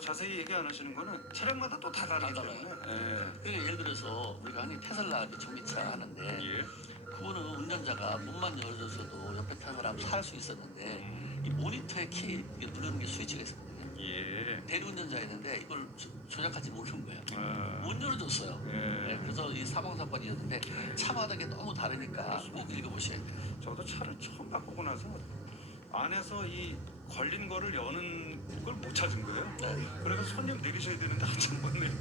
자세히 얘기 안 하시는 거는 차량마다 또 다 다르기 다 달라요. 때문에. 예. 그러니까 예를 들어서 우리가 흔히 테슬라 이제 전기차 하는데 예. 그거는 운전자가 문만 열어줘도 옆에 타는 사람 살 수 있었는데 음. 이 모니터에 키 이게 누르는 게 스위치가 있었거든요. 예. 대리운전자였는데 이걸 조작하지 모르는 거예요. 아. 못 열어줬어요. 예. 네, 그래서 이 사망사건이었는데 차마다 게 너무 다르니까 꼭 읽어보셔야 돼요. 저도 차를 처음 바꾸고 나서 안에서 이 걸린 거를 여는 걸 못 찾은 거예요. 네. 그래서 손님 내리셔야 되는데 한참 못 내리고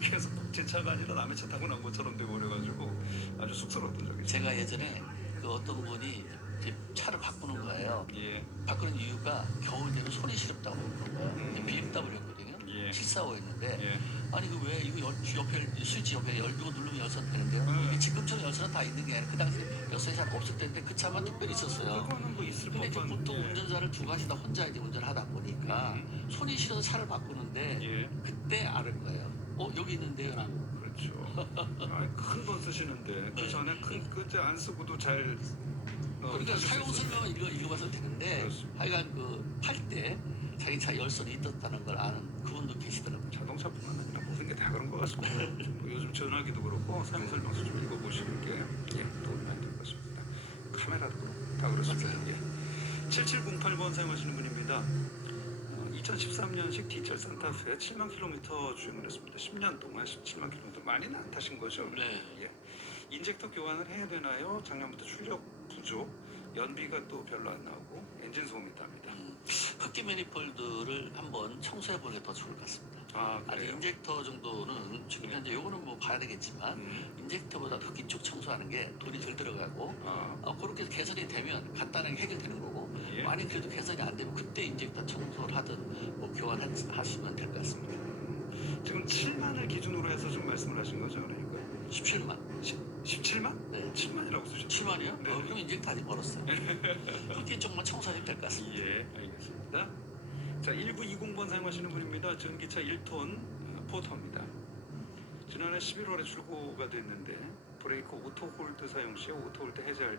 계속 제 차가 아니라 남의 차 타고 난 것처럼 되고 그래가지고 아주 쑥스러웠던 적이 있어요. 제가 예전에 그 어떤 분이 이제 차를 바꾸는 거예요. 예. 바꾸는 이유가 겨울 되면 손이 시렵다고 그런 거예요. BMW였거든요. 예. 745였는데 예. 아니 그 왜 이거 옆에 스위치 옆에 열고 누르면 열선 되는데요. 네. 지금처럼 열선은 다 있는 게 아니라 그 당시에 열선이 잘 없을 때인데 그 차만 특별히 있었어요. 그거는 뭐 있을 근데 이제 법한. 보통 예. 운전자를 두 가지 다 혼자 이제 운전을 하다 보니까 손이 시려서 차를 바꾸는데 예. 그때 알은 거예요. 여기 있는데요, 라고. 그렇죠. 큰 돈 쓰시는데 그 전에 큰 그때 안 쓰고도 잘. 그러니까 타실 수 사용 있었어요. 설명을 읽어봐서 되는데 그렇습니다. 하여간 그 팔 때 자기 차 열선이 있었다는 걸 아는 그분도 계시더라고요. 자동차뿐만 아니라 모든 게 다 그런 것 같습니다. 뭐 요즘 전화기도 그렇고 사용 설명서 좀 읽어보시는 게 도움이 많이 될 것입니다. 카메라도 그렇고 다 그렇습니다. 맞아요. 예. 7708번 사용하시는 분입니다. 2013년식 디젤 산타페 7만 킬로미터 주행을 했습니다. 10년 동안 17만 킬로미터 많이는 안 타신 거죠? 네. 예. 인젝터 교환을 해야 되나요? 작년부터 출력 부족, 연비가 또 별로 안 나오고 엔진 소음이 있답니다. 흡기 매니폴드를 한번 청소해보는 게 더 좋을 것 같습니다. 아, 아직 그래요? 인젝터 정도는 지금 현재 요거는 뭐 봐야 되겠지만 인젝터보다 흡기 쪽 청소하는 게 돈이 덜 들어가고 그렇게 개선이 되면 간단하게 해결되는 거고 예. 만약 그래도 개선이 안 되면 그때 인젝터 청소를 하든 뭐 교환하시면 될 것 같습니다. 지금 7만을 기준으로 해서 좀 말씀을 하신 거죠, 그러니까? 17만. 17만? 네. 7만이라고 쓰셨죠? 7만이요? 네. 그럼 인젝터 아직 멀었어요. 흡기 쪽만 청소하면 될 것 같습니다. 예, 알겠습니다. 자, 1920번 사용하시는 분입니다. 전기차 1톤 포터입니다. 지난해 11월에 출고가 됐는데 브레이크 오토홀드 사용 시 오토홀드 해제할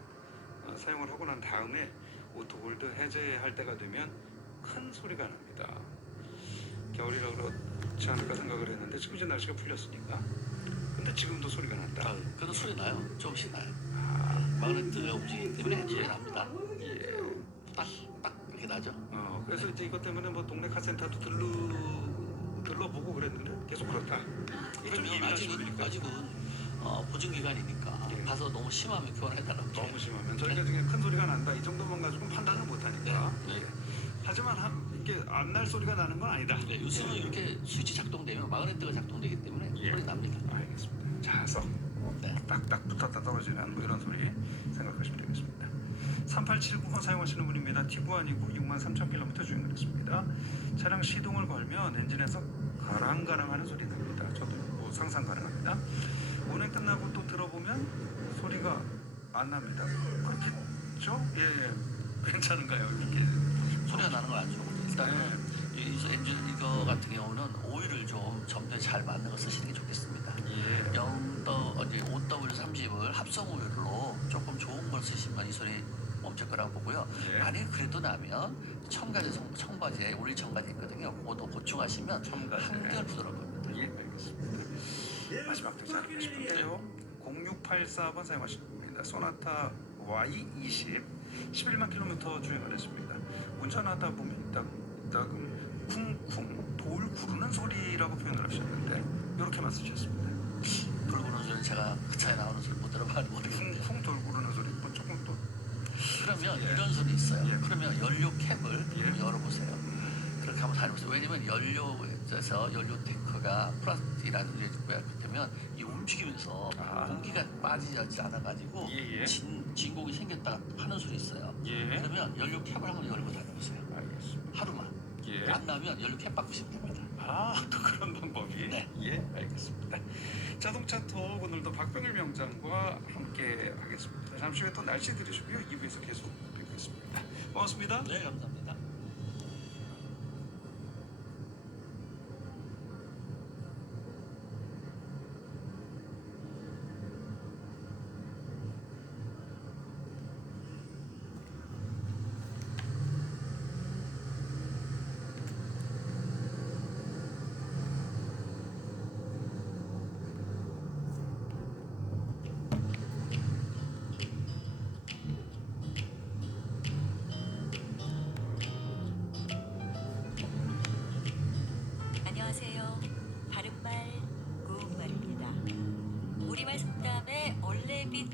사용을 하고 난 다음에 오토홀드 해제할 때가 되면 큰 소리가 납니다. 겨울이라 그렇지 않을까 생각을 했는데 지금 이제 날씨가 풀렸으니까. 근데 지금도 소리가 난다. 그래도 소리 나요. 조금씩 나요. 아, 마그네트가 움직이기 때문에 소리 납니다. 예. 딱 이렇게 나죠. 그래서 이제 이것 때문에 뭐 동네 카센터도 들러보고 그랬는데 계속 그렇다. 그러면 아직은 보증 기간이니까 예. 가서 너무 심하면 교환해달라고. 너무 심하면 저희가 지금 큰 소리가 난다 이 정도만 가지고 판단을 못하니까. 네. 예. 하지만 이게 안 날 소리가 나는 건 아니다. 네, 요즘은 이렇게 스위치 작동되면 마그네트가 작동되기 때문에 예. 소리 납니다. 알겠습니다. 자서 네. 딱딱 붙었다 떨어지는 뭐 이런 소리 생각하시면 되겠습니다. 3879번 사용하시는 분입니다. 티구안이고 63,000km 주행을 했습니다. 차량 시동을 걸면 엔진에서 가랑가랑하는 소리 납니다. 저도 뭐 상상 가능합니다. 운행 끝나고 또 들어보면 소리가 안 납니다. 그렇겠죠? 예. 괜찮은가요? 이게 소리가 나는 건 아니죠. 일단은 이 엔진 이거 같은 경우는 오일을 좀 점도에 잘 맞는 거 쓰시는 게 좋겠습니다. 예. 5W30을 합성 오일로 조금 좋은 걸 쓰시면 이 소리 멈출 거라고 보고요. 예. 만약 그래도 나면 첨가제 오일 첨가제 있거든요. 그것도 보충하시면 첨가제. 한결 부드러울 겁니다. 예, 알겠습니다. 마지막 등사 하실게요. 0684번 사용하시는 분입니다. 소나타 Y20 11만 킬로미터 주행을 했습니다. 운전하다 보면 이따금 쿵쿵 돌 구르는 소리라고 표현을 하셨는데 이렇게만 쓰셨습니다. 돌고는 소리 제가 그 차에 나오는 소리 못 들어봐도 모르겠는데 쿵쿵 돌 구르는 소리 뭐 조금 또 그러면 예. 이런 소리 있어요. 예. 그러면 연료 캡을 예. 열어보세요. 그렇게 한번 다녀보세요. 왜냐면 연료에서 연료 탱크가 플라스틱이라는 게 되면 이 움직이면서 공기가 빠지지 않아가지고 예. 진공이 생겼다 하는 소리 있어요. 예. 그러면 연료 캡을 한번 열고 다녀보세요. 알겠습니다. 하루만. 예. 안 나면 연료 캡 바꾸시면 됩니다. 또 그런 방법이? 네. 예, 알겠습니다. 자동차 톡 오늘도 박병일 명장과 함께 하겠습니다. 잠시 후에 또 날씨 들으시고요. 2부에서 계속 뵙겠습니다. 고맙습니다. 네, 감사합니다.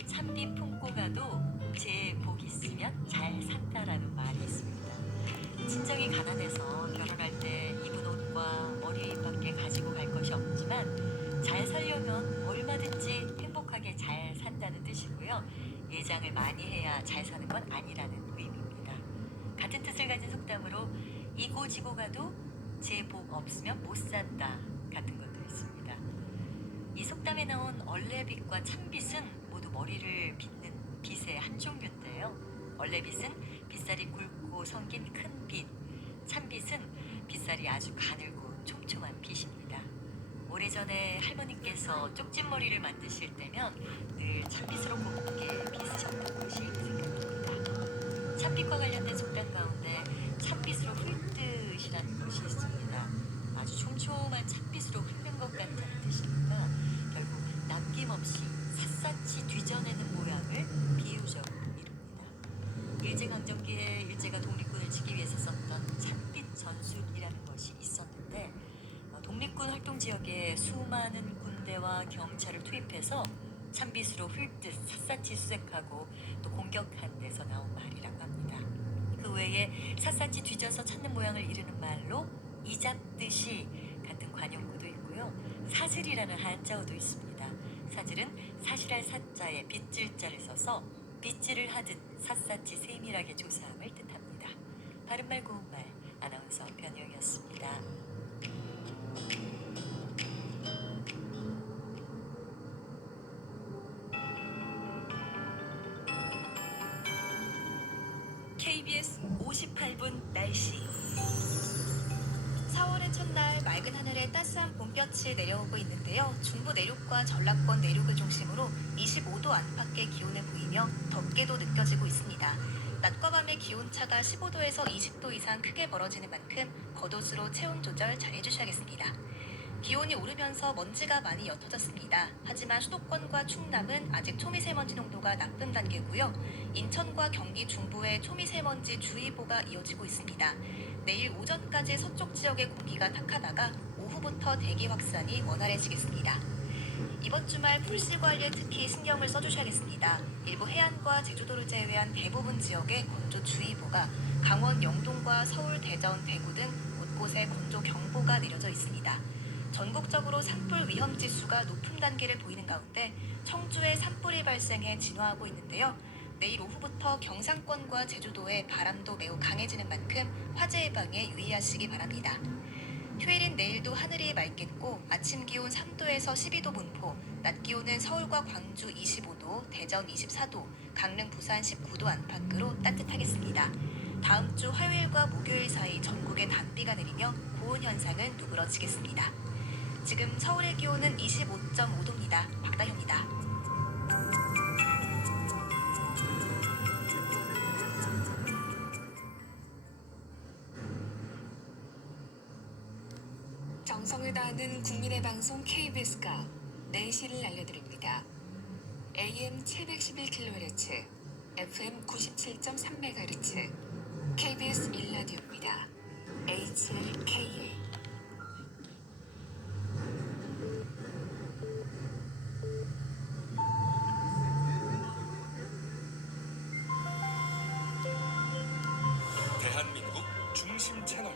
참비 품고 가도 제 복 있으면 잘 산다라는 말이 있습니다. 친정이 가난해서 결혼할 때 입은 옷과 머리밖에 가지고 갈 것이 없지만 잘 살려면 얼마든지 행복하게 잘 산다는 뜻이고요. 예장을 많이 해야 잘 사는 건 아니라는 의미입니다. 같은 뜻을 가진 속담으로 이고 지고 가도 제 복 없으면 못 산다 같은 것도 있습니다. 이 속담에 나온 얼레빗과 참빗은 모두 머리를 빗는 빗의 한 종류인데요. 얼레빗은 빗살이 굵고 성긴 큰 빗, 참빗은 빗살이 아주 가늘고 촘촘한 빗입니다. 오래전에 할머니께서 쪽진머리를 만드실 때면 늘 참빗으로 곱게 빗으셨던 것이 생각납니다. 참빗과 관련된 속담 가운데 참빗으로 훑듯이라는 것이 있습니다. 아주 촘촘한 참빗으로 훑는 것 같다는 뜻이니까 결국 남김없이 샅샅이 뒤져내는 모양을 비유적으로 이룹니다. 일제강점기에 일제가 독립군을 치기 위해서 썼던 참빗 전술이라는 것이 있었는데 독립군 활동 지역에 수많은 군대와 경찰을 투입해서 참빗으로 훑듯 샅샅이 수색하고 또 공격한 데서 나온 말이라고 합니다. 그 외에 샅샅이 뒤져서 찾는 모양을 이르는 말로 이잡듯이 같은 관용구도 있고요. 사슬이라는 한자어도 있습니다. 사슬은 사실할 사자에 빗질 자를 써서 빗질을 하듯 샅샅이 세밀하게 조사함을 뜻합니다. 바른말 고운말 아나운서 변희영이었습니다. KBS 58분 날씨. 4월의 첫날 맑은 하늘에 따스한 봄볕이 내려오고 있는데요. 중부 내륙과 전라권 내륙을 중심으로 25도 안팎의 기온을 보이며 덥게도 느껴지고 있습니다. 낮과 밤의 기온차가 15도에서 20도 이상 크게 벌어지는 만큼 겉옷으로 체온 조절 잘 해주셔야겠습니다. 기온이 오르면서 먼지가 많이 옅어졌습니다. 하지만 수도권과 충남은 아직 초미세먼지 농도가 나쁜 단계고요. 인천과 경기 중부에 초미세먼지 주의보가 이어지고 있습니다. 내일 오전까지 서쪽 지역의 공기가 탁하다가 오후부터 대기 확산이 원활해지겠습니다. 이번 주말 불씨 관리에 특히 신경을 써주셔야겠습니다. 일부 해안과 제주도를 제외한 대부분 지역에 건조주의보가, 강원 영동과 서울, 대전, 대구 등 곳곳에 건조경보가 내려져 있습니다. 전국적으로 산불 위험지수가 높은 단계를 보이는 가운데 청주에 산불이 발생해 진화하고 있는데요. 내일 오후부터 경상권과 제주도에 바람도 매우 강해지는 만큼 화재 예방에 유의하시기 바랍니다. 휴일인 내일도 하늘이 맑겠고 아침 기온 3도에서 12도 분포, 낮 기온은 서울과 광주 25도, 대전 24도, 강릉, 부산 19도 안팎으로 따뜻하겠습니다. 다음 주 화요일과 목요일 사이 전국에 단비가 내리며 고온 현상은 누그러지겠습니다. 지금 서울의 기온은 25.5도입니다. 박다효입니다. 정성을 다하는 국민의 방송 KBS가 내실을 알려드립니다. AM 711kHz, FM 97.3MHz, KBS 1라디오입니다. HLKL. 대한민국 중심 채널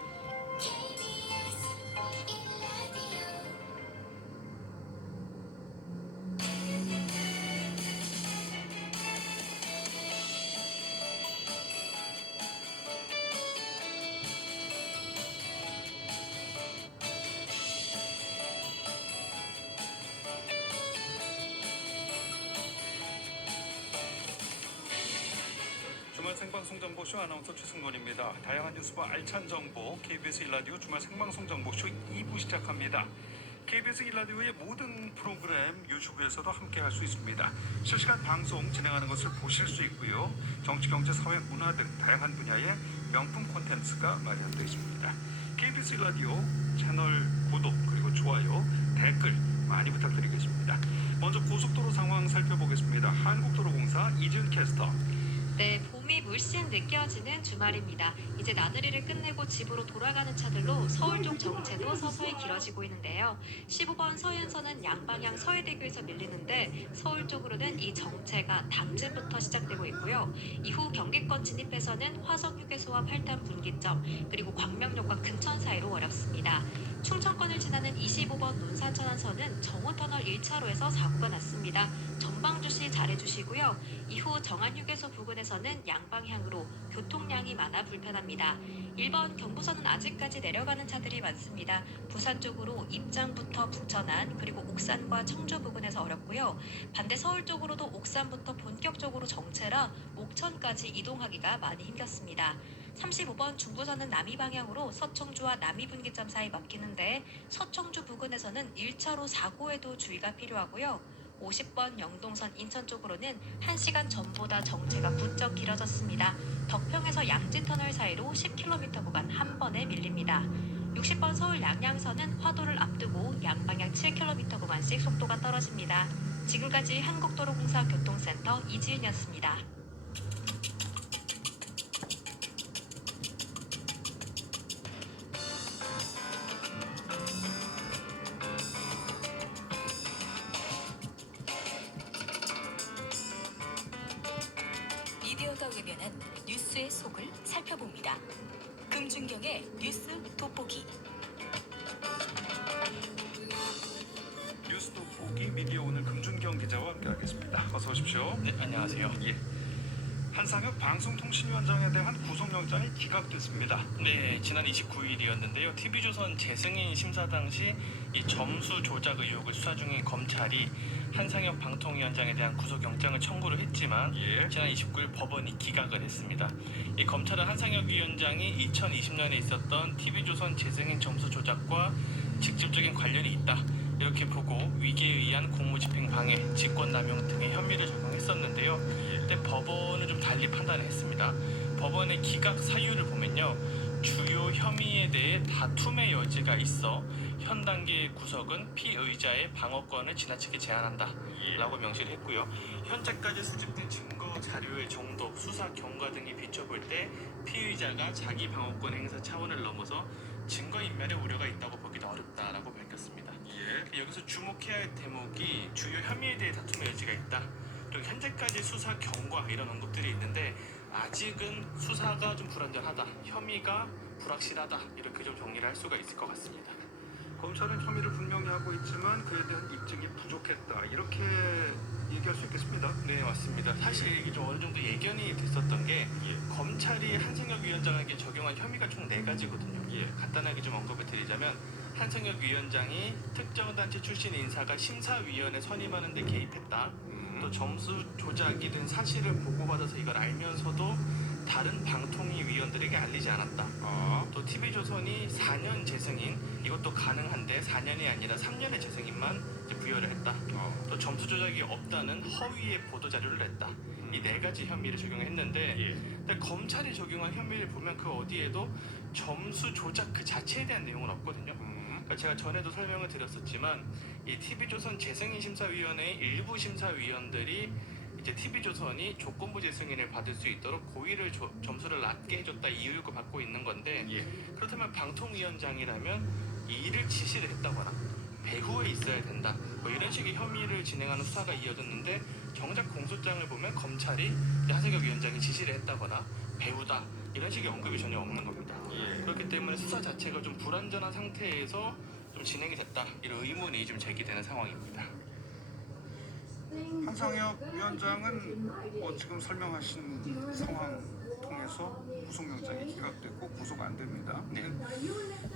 주말 생방송 정보쇼 아나운서 최승권입니다. 다양한 뉴스와 알찬 정보 KBS 1라디오 주말 생방송 정보쇼 2부 시작합니다. KBS 1라디오의 모든 프로그램 유튜브에서도 함께할 수 있습니다. 실시간 방송 진행하는 것을 보실 수 있고요. 정치, 경제, 사회, 문화 등 다양한 분야의 명품 콘텐츠가 마련되어 있습니다. KBS 1라디오 채널 구독 그리고 좋아요, 댓글 많이 부탁드리겠습니다. 먼저 고속도로 상황 살펴보겠습니다. 한국도로공사 이지은 캐스터. 네, 봄이 물씬 느껴지는 주말입니다. 이제 나들이를 끝내고 집으로 돌아가는 차들로 서울 쪽 정체도 서서히 길어지고 있는데요. 15번 서해안선은 양방향 서해대교에서 밀리는데 서울 쪽으로는 이 정체가 당진부터 시작되고 있고요. 이후 경기권 진입에서는 화성휴게소와 팔단 분기점 그리고 광명역과 근천 사이로 어렵습니다. 충청권을 지나는 25번 논산천안선은 정호터널 1차로에서 사고가 났습니다. 전방 주시 잘해주시고요. 이후 정안휴게소 부근에서는 양방향으로 교통량이 많아 불편합니다. 1번 경부선은 아직까지 내려가는 차들이 많습니다. 부산 쪽으로 입장부터 북천안 그리고 옥산과 청주 부근에서 어렵고요. 반대 서울 쪽으로도 옥산부터 본격적으로 정체라 옥천까지 이동하기가 많이 힘겹습니다. 35번 중부선은 남이 방향으로 서청주와 남이 분기점 사이 막히는데 서청주 부근에서는 1차로 사고에도 주의가 필요하고요. 50번 영동선 인천 쪽으로는 1시간 전보다 정체가 부쩍 길어졌습니다. 덕평에서 양지터널 사이로 10km 구간 한 번에 밀립니다. 60번 서울 양양선은 화도를 앞두고 양방향 7km 구간씩 속도가 떨어집니다. 지금까지 한국도로공사 교통센터 이지은이었습니다. 미디어가 외면한 뉴스의 속을 살펴봅니다. 금준경의 뉴스 돋보기. 뉴스 돋보기 미디어 오늘 금준경 기자와 함께하겠습니다. 어서 오십시오. 네, 안녕하세요. 예. 한상혁 방송통신위원장에 대한 구속영장이 기각됐습니다. 네, 지난 29일이었는데요. TV조선 재승인 심사 당시 이 점수 조작 의혹을 수사 중인 검찰이 한상혁 방통위원장에 대한 구속영장을 청구를 했지만 예. 지난 29일 법원이 기각을 했습니다. 이 검찰은 한상혁 위원장이 2020년에 있었던 TV조선 재승인 점수 조작과 직접적인 관련이 있다. 이렇게 보고 위계에 의한 공무집행 방해, 직권남용 등의 혐의를 적용했었는데요. 그때 법원은 좀 달리 판단을 했습니다. 법원의 기각 사유를 보면요. 주요 혐의에 대해 다툼의 여지가 있어 현 단계의 구속은 피의자의 방어권을 지나치게 제한한다 라고 명시를 했고요. 현재까지 수집된 증거 자료의 정도, 수사 경과 등이 비춰볼 때 피의자가 자기 방어권 행사 차원을 넘어서 증거인멸의 우려가 있다고 보기도 어렵다라고 밝혔습니다. 예. 여기서 주목해야 할 대목이 주요 혐의에 대해 다툼의 여지가 있다. 그리고 현재까지 수사 경과 이런 언급들이 있는데 아직은 수사가 좀 불완전하다. 혐의가 불확실하다. 이렇게 좀 정리를 할 수가 있을 것 같습니다. 검찰은 혐의를 분명히 하고 있지만 그에 대한 입증이 부족했다. 이렇게 얘기할 수 있겠습니다. 네, 맞습니다. 사실 이게 좀 어느 정도 예견이 됐었던 게 검찰이 한상혁 위원장에게 적용한 혐의가 총 4가지거든요. 예. 간단하게 좀 언급을 드리자면 한상혁 위원장이 특정 단체 출신 인사가 심사위원회 선임하는 데 개입했다. 또 점수 조작이 된 사실을 보고받아서 이걸 알면서도 다른 방통위 위원들에게 알리지 않았다. 또 TV조선이 4년 재승인, 이것도 가능한데 4년이 아니라 3년의 재승인만 이제 부여를 했다. 또 점수 조작이 없다는 허위의 보도 자료를 냈다. 이 4가지 혐의를 적용했는데 예. 근데 검찰이 적용한 혐의를 보면 그 어디에도 점수 조작 그 자체에 대한 내용은 없거든요. 그러니까 제가 전에도 설명을 드렸었지만 이 TV조선 재승인 심사위원회의 일부 심사위원들이 이제 TV조선이 조건부 재승인을 받을 수 있도록 고의를 점수를 낮게 해줬다 이 의혹을 받고 있는 건데 예. 그렇다면 방통위원장이라면 이 일을 지시를 했다거나 배후에 있어야 된다 뭐 이런 식의 혐의를 진행하는 수사가 이어졌는데 정작 공소장을 보면 검찰이 이제 한상혁 위원장이 지시를 했다거나 배후다 이런 식의 언급이 전혀 없는 겁니다. 그렇기 때문에 수사 자체가 좀 불완전한 상태에서 좀 진행이 됐다 이런 의문이 좀 제기되는 상황입니다. 한상혁 위원장은 지금 설명하신 상황 통해서 구속영장이 기각됐고 구속 안 됩니다. 네.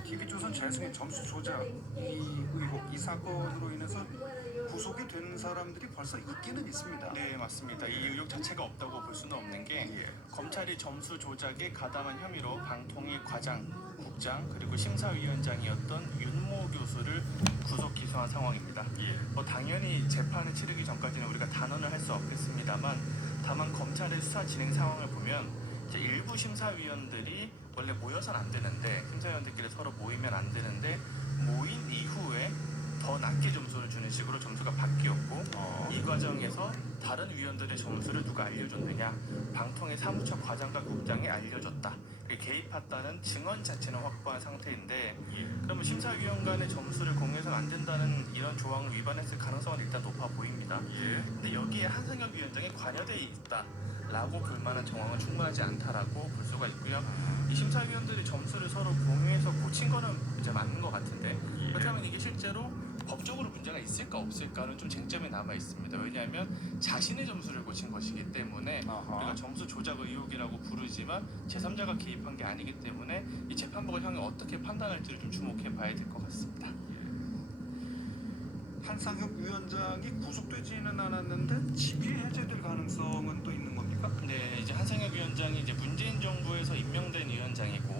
TV조선 재승인 점수 조작 이 의혹 이 사건으로 인해서 구속이 된 사람들이 벌써 있기는 있습니다. 네, 맞습니다. 이 의혹 자체가 없다고 볼 수는 없는 게 검찰이 점수 조작에 가담한 혐의로 방통위 과장, 국장 그리고 심사위원장이었던 윤모 교수를 구속 기소한 상황입니다. 뭐 당연히 재판을 치르기 전까지는 우리가 단언을 할 수 없겠습니다만 다만 검찰의 수사 진행 상황을 보면 이제 일부 심사위원들이 원래 모여선 안 되는데 심사위원들끼리 서로 모이면 안 되는데 모인 이후에 더 낮게 점수를 주는 식으로 점수가 바뀌었고 이 과정에서 다른 위원들의 점수를 누가 알려줬느냐 방통위 사무처 과장과 국장이 알려줬다. 개입했다는 증언 자체는 확보한 상태인데 그러면 심사위원 간의 점수를 공유해서는 안 된다는 이런 조항을 위반했을 가능성은 일단 높아 보입니다. 근데 여기에 한상혁 위원장이 관여돼 있다라고 볼 만한 정황은 충분하지 않다라고 볼 수가 있고요. 이 심사위원들이 점수를 서로 공유해서 고친 거는 이제 맞는 것 같은데 그렇다면 이게 실제로 법적으로 문제가 있을까 없을까는 좀 쟁점이 남아 있습니다. 왜냐하면 자신의 점수를 고친 것이기 때문에 우리가 점수 조작 의혹이라고 부르지만 제3자가 개입한 게 아니기 때문에 이 재판부가 향해 어떻게 판단할지를 좀 주목해 봐야 될 것 같습니다. 한상혁 위원장이 구속되지는 않았는데 직위 해제될 가능성은 또 있는 겁니까? 네, 이제 한상혁 위원장이 이제 문재인 정부에서 임명된 위원장이고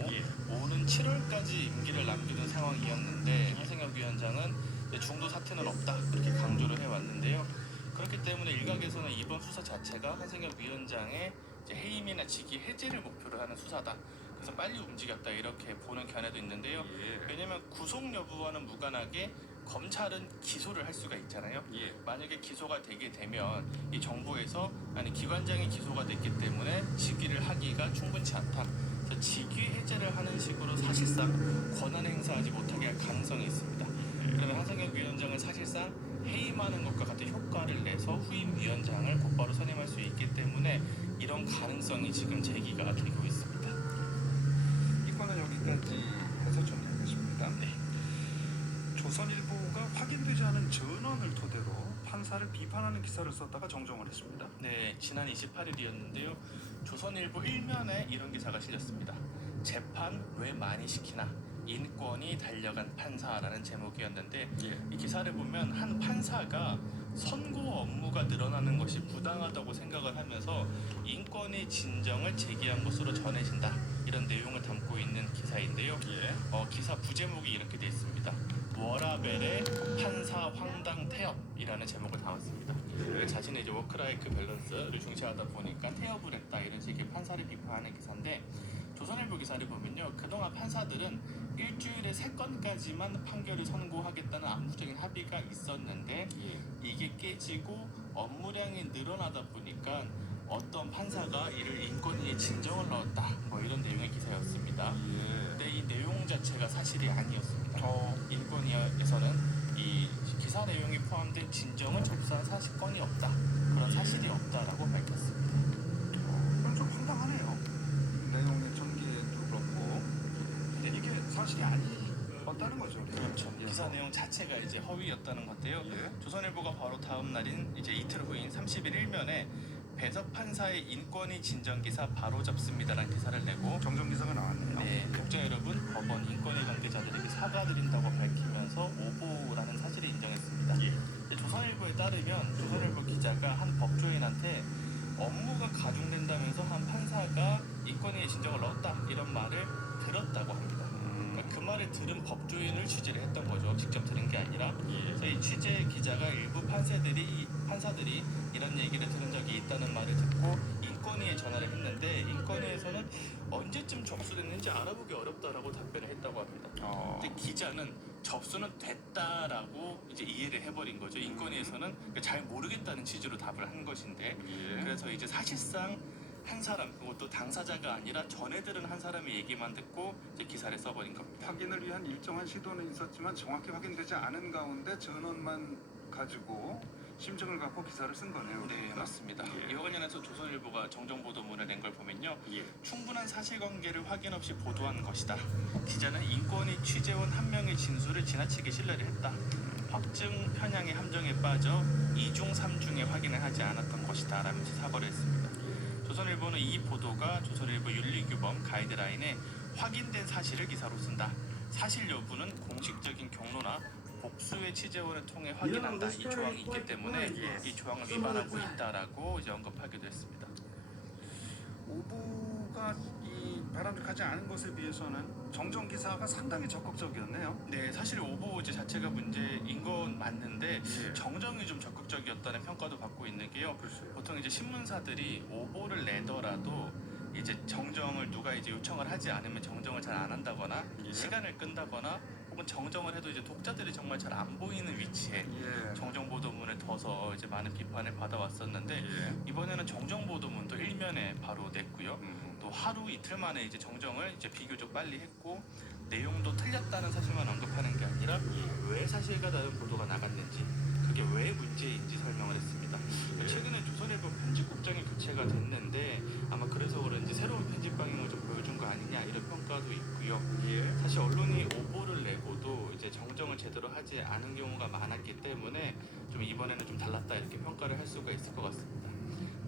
오는 7월까지 임기를 남기는 상황이었는데 한상혁 위원장은 중도 사퇴는 없다 이렇게 강조를 해왔는데요. 그렇기 때문에 일각에서는 이번 수사 자체가 한상혁 위원장의 이제 해임이나 직위 해제를 목표로 하는 수사다. 그래서 빨리 움직였다 이렇게 보는 견해도 있는데요. 왜냐하면 구속 여부와는 무관하게 검찰은 기소를 할 수가 있잖아요. 만약에 기소가 되게 되면 이 정부에서 아니 기관장이 기소가 됐기 때문에 직위를 하기가 충분치 않다. 그래서 직위 해제를 하는 식으로 사실상 권한 행사하지 못하게 할 가능성이 있습니다. 그러면 한상혁 위원장은 사실상 해임하는 것과 같은 효과를 내서 후임 위원장을 곧바로 선임할 수 있기 때문에 이런 가능성이 지금 제기가 되고 있습니다. 이 건은 여기까지 해서 정리하겠습니다. 조선일보가 확인되지 않은 전원을 토대로 판사를 비판하는 기사를 썼다가 정정을 했습니다. 네, 지난 28일이었는데요. 조선일보 1면에 이런 기사가 실렸습니다. 재판 왜 많이 시키나? 인권이 달려간 판사라는 제목이었는데 이 기사를 보면 한 판사가 선고 업무가 늘어나는 것이 부당하다고 생각을 하면서 인권의 진정을 제기한 것으로 전해진다. 이런 내용을 담고 있는 기사인데요. 기사 부제목이 이렇게 되어 있습니다. 워라벨의 판사 황당 태업이라는 제목을 담았습니다. 자신의 이제 워크라이프 밸런스를 중시하다 보니까 태업을 했다 이런 식의 판사를 비판하는 기사인데 조선일보 기사를 보면요. 그동안 판사들은 일주일에 3건까지만 판결을 선고하겠다는 암묵적인 합의가 있었는데 이게 깨지고 업무량이 늘어나다 보니까 어떤 판사가 이를 인권위에 진정을 넣었다 뭐 이런 내용의 기사였습니다. 근데 이 내용 자체가 사실이 아니었습니다. 인권위에서는 이 기사 내용이 포함된 진정을 접수한 사실건이 없다. 그런 사실이 없다라고 밝혔습니다. 그건 좀 황당하네요. 내용의 전개도 그렇고 근데 이게 사실이 아니었다는 거죠. 그렇죠. 기사 내용 자체가 이제 허위였다는 건데요. 조선일보가 바로 다음 날인 이제 이틀 후인 30일 1면에 배석 판사의 인권위 진정 기사 바로 잡습니다라는 기사를 내고 정정 기사가 나왔네요. 네, 독자 여러분, 법원 인권위 관계자들에게 사과드린다고 밝히면서 오보라는 사실을 인정했습니다. 조선일보에 따르면 조선일보 기자가 한 법조인한테 업무가 가중된다면서 한 판사가 인권위에 진정을 넣었다 이런 말을 들었다고 합니다. 그러니까 그 말을 들은 법조인을 취재를 했던 거죠. 직접 들은 게 아니라. 그래서 이 취재 기자가 일부 판사들이 이런 얘기를 들은 적이 있다는 말을 듣고 인권위에 전화를 했는데 인권위에서는 언제쯤 접수됐는지 알아보기 어렵다라고 답변을 했다고 합니다. 근데 기자는 접수는 됐다라고 이제 이해를 해버린 거죠. 인권위에서는 잘 모르겠다는 취지로 답을 한 것인데 그래서 이제 사실상 한 사람 그것도 당사자가 아니라 전해 들은 한 사람의 얘기만 듣고 이제 기사를 써버린 겁니다. 확인을 위한 일정한 시도는 있었지만 정확히 확인되지 않은 가운데 전원만 가지고 심증을 갖고 기사를 쓴 거네요. 네, 맞습니다. 이와 관련해서 조선일보가 정정보도문을 낸 걸 보면요. 충분한 사실관계를 확인 없이 보도한 것이다. 기자는 인권위 취재원 한 명의 진술을 지나치게 신뢰를 했다. 확증 편향의 함정에 빠져 2중 3중에 확인을 하지 않았던 것이다 라면서 사과를 했습니다. 조선일보는 이 보도가 조선일보 윤리규범 가이드라인에 확인된 사실을 기사로 쓴다. 사실 여부는 공식적인 경로나 복수의 취재원을 통해 확인한다. 이 조항이 있기 때문에 이 조항을 위반하고 있다라고 이제 언급하기도 했습니다. 오보가 이 바람직하지 않은 것에 비해서는 정정 기사가 상당히 적극적이었네요. 네, 사실 오보 자체가 문제인 건 맞는데 정정이 좀 적극적이었다는 평가도 받고 있는 게요. 보통 이제 신문사들이 오보를 내더라도 이제 정정을 누가 이제 요청을 하지 않으면 정정을 잘 안 한다거나 시간을 끈다거나 혹은 정정을 해도 이제 독자들이 정말 잘 안 보이는 위치에 예. 정정 보도문을 둬서 이제 많은 비판을 받아왔었는데 예. 이번에는 정정 보도문도 일면에 바로 냈고요. 음. 또 하루 이틀 만에 이제 정정을 이제 비교적 빨리 했고 내용도 틀렸다는 사실만 언급하는 게 아니라 왜 사실과 다른 보도가 나갔는지 그게 왜 문제인지 설명을 했습니다. 최근에 조선일보 편집국장이 교체가 됐는데 아마 그래서 그런지 새로운 편집 방향을 좀 보여준 거 아니냐 이런 평가도 있고요. 예. 사실 언론이 오보를 내고도 이제 정정을 제대로 하지 않은 경우가 많았기 때문에 좀 이번에는 좀 달랐다 이렇게 평가를 할 수가 있을 것 같습니다.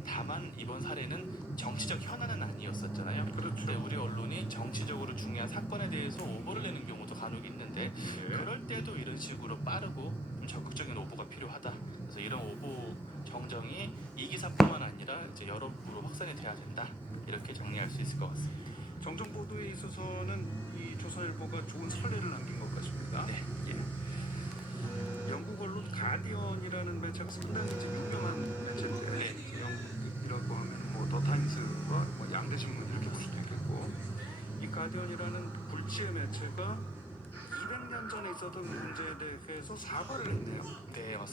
다만 이번 사례는 정치적 현안은 아니었었잖아요. 그렇죠. 근데 우리 언론이 정치적으로 중요한 사건에 대해서 오보를 내는 경우도 간혹 있는데 예. 그럴 때도 이런 식으로 빠르고 좀 적극적인 오보가 필요하다. 그래서 이런 오보 정정이 이 기사뿐만 아니라 이제 여러 부로 확산이 돼야 된다. 이렇게 정리할 수 있을 것 같습니다. 정정 보도에 있어서는 이 조선일보가 좋은 선례를 남긴 것 같습니다. 네. 예. 영국 언론 가디언이라는 매체가 상당히 지금 유명한 매체인데 네. 영국이라고 하면 뭐 더 타임스와 뭐 양대 신문 이렇게 볼 수도 있겠고 이 가디언이라는 불치의 매체가 200년 전에 있었던 문제에 대해서 사과를 했네요. 네, 맞습니다.